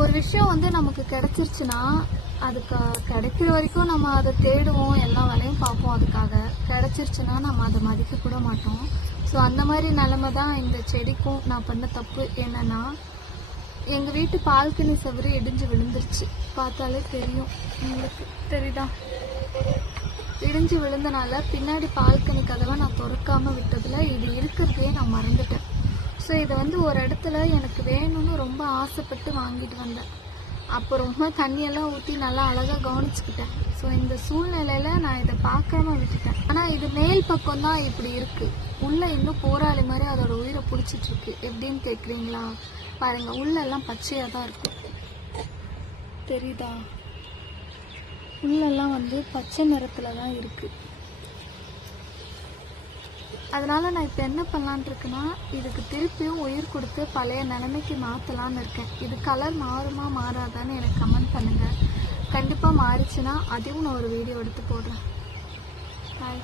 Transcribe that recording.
ஒரு விஷயம் வந்து நமக்கு கிடைச்சிருச்சுன்னா அதுக்கு கிடைக்கிற வரைக்கும் நம்ம அதை தேடுவோம், எல்லா வேலையும் பார்ப்போம். அதுக்காக கிடைச்சிருச்சுன்னா நம்ம அதை மதிக்க கூட மாட்டோம். ஸோ அந்த மாதிரி நிலைமை தான் இந்த செடிக்கும் நான் பண்ண தப்பு. என்னன்னா, எங்கள் வீட்டு பால்கனி சவறு இடிஞ்சு விழுந்துருச்சு. பார்த்தாலே தெரியும், உங்களுக்கு தெரியுதா? இடிஞ்சு விழுந்தனால பின்னாடி பால்கனி கதவை நான் திறக்காமல் விட்டதில் இது இருக்கிறதே நான் மறந்துட்டேன். ஸோ இதை வந்து ஒரு இடத்துல எனக்கு வேணும்னு ரொம்ப ஆசைப்பட்டு வாங்கிட்டு வந்தேன். அப்போ ரொம்ப தண்ணியெல்லாம் ஊற்றி நல்லா அழகாக கவனிச்சுக்கிட்டேன். ஸோ இந்த சூழ்நிலையில் நான் இதை பார்க்காம விட்டுட்டேன். ஆனால் இது மேல் பக்கம் தான் இப்படி இருக்குது. உள்ளே இன்னும் போராளி மாதிரி அதோட உயிரை பிடிச்சிட்ருக்கு. எப்படின்னு கேட்குறீங்களா? பாருங்கள், உள்ளெல்லாம் பச்சையாக தான் இருக்கும், தெரியுதா? உள்ளெல்லாம் வந்து பச்சை நிறத்தில் தான் இருக்குது. அதனால் நான் இப்போ என்ன பண்ணலான் இருக்குன்னா, இதுக்கு திருப்பியும் உயிர் கொடுத்து பழைய நிலைமைக்கு மாற்றலான்னு இருக்கேன். இது கலர் மாறுமா மாறாதான்னு எனக்கு கமெண்ட் பண்ணுங்கள். கண்டிப்பாக மாறிச்சுன்னா அதையும் நான் ஒரு வீடியோ எடுத்து போடுறேன். பாய்.